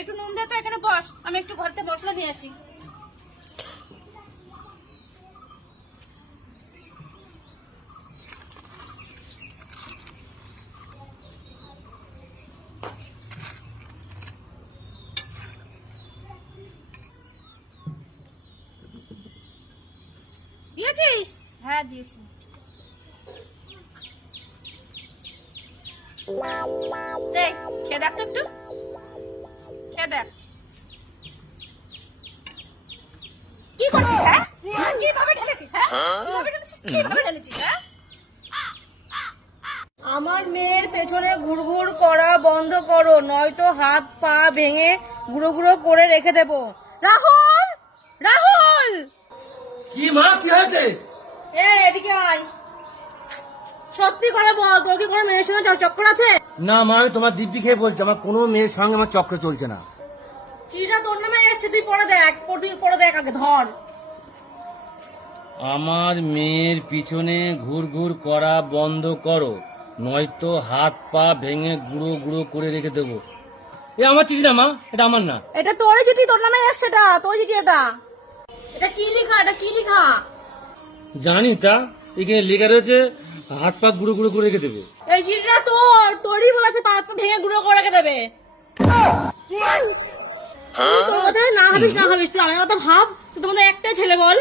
একটু নুন দে তো, এখানে বস, আমি একটু ঘর থেকে মশলা নিয়ে আসি। দিয়েছিস? হ্যাঁ দিয়েছি। দেখ, খেয়ে দেখ তো একটু, খেয়ে দেখ। কি করছিস? হ্যাঁ, কিভাবে ঢেলেছিস? হ্যাঁ, কিভাবে ঢেলেছিস? কিভাবে ঢেলেছিস? হ্যাঁ, আমার মেয়ের পেছনে ঘুরঘুর করা বন্ধ করো, নয়তো হাত পা ভেঙে গুঁড়ো গুঁড়ো করে রেখে দেবো। রাহুল, রাহুল, কি মা, কি হয়েছে? এদিকে আয়। সত্যি করে বল, তোর কি কোনো মেয়ের সঙ্গে চক্কর আছে? না মা, আমি তোমার দিব্যি খেয়ে বলছি, আমার কোনো মেয়ের সঙ্গে আমার চক্র চলছে না। চিঠিটা তোর নামে এসছে, তুই পড়ে দেখ, পড়ে দেখ আগে, ধর। আমার মেয়ের পিছনে ঘুরঘুর করা বন্ধ করো, নয়তো হাত পা ভেঙে গুঁড়ো গুঁড়ো করে রেখে দেবো। এ আমার চিঠি না মা, এটা আমার না। এটা তোরই চিঠি, তোর নামে এসছে, এটা তোর চিঠি। এটা কি লেখা? এটা কি লেখা? জানি তা, এখানে লেখা রয়েছে হাত পা গুঁড়ো গুঁড়ো করে রেখে দেবে। এই চিঠিটা তোরই বলেছে, পা ভেঙে গুঁড়ো করে রেখে দেবে। তোর কথা না ভাবিস, তুই আমাদের কথা ভাব। তুই তোমাদের একটাই ছেলে, বল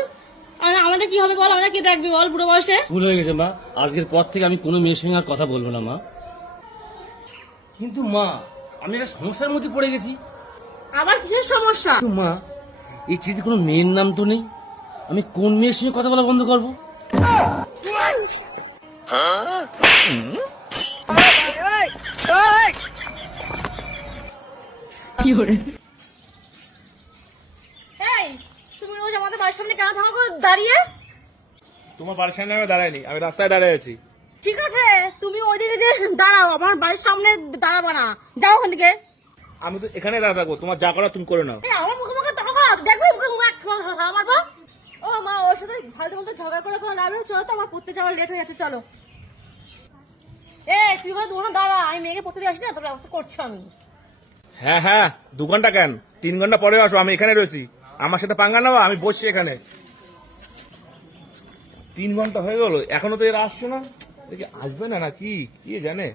আমাদের কি হবে, বল আমাদের কি দেখবি, বল বুড়ো বয়সে। ভুল হয়ে গেছে মা, আজকের পর থেকে আমি কোনো মেয়ের সঙ্গে আর কথা বলবো না মা। কিন্তু মা, আমি একটা সমস্যার মধ্যে পড়ে গেছি। আবার কিসের সমস্যা? কিন্তু মা, এই চিঠিতে কোনো মেয়ের নাম তো নেই, আমি কোন মেয়ের সঙ্গে কথা বলা বন্ধ করবো? এই, তুমি রোজ আমাদের বাড়ির সামনে কেন থাকো দাঁড়িয়ে? তোমার বাড়ির সামনে আমি দাঁড়াইনি, আমি রাস্তায় দাঁড়িয়ে আছি। ঠিক আছে, তুমি ওইদিকে যে দাঁড়াও, আমার বাড়ির সামনে দাঁড়াবো না, যাও ওখান থেকে। আমি তো এখানে দাঁড়া থাকবো, তোমার যা করার তুমি করে নাও। এই, আমার মুখে মুখে তর্ক করো, দেখবে মুখে মুখে এক মারবো। ও মা, ওর সাথে ভালো মতো ঝগড়া করে কোনো লাভ নেই, চলো তো, আমার পড়তে যাওয়ার লেট হয়ে যাচ্ছে, চলো। তুই ওখানে দোকানে দাঁড়া, আমি মেয়েকে পড়তে দিয়ে আসি না, তোর ব্যবস্থা করছি আমি। হ্যাঁ হ্যাঁ, 2 ঘন্টা কেন, 3 ঘন্টা পরে আসো, আমি এখানে রয়েছি। আমার সাথে পাঙ্গা নেওয়া, আমি বসছি এখানে। 3 ঘন্টা হয়ে গেল, এখনো তো এরা আসছে না। দেখি আসবে না নাকি, কি জানে।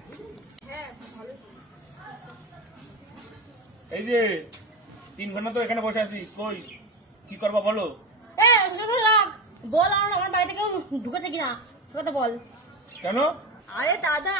এই যে 3 ঘন্টা তো এখানে বসে আছি, কই কি করবা বলো? বল, আমার বাড়িতে কেউ ঢুকেছে কিনা, কথা বল। কেন? আরে দাদা,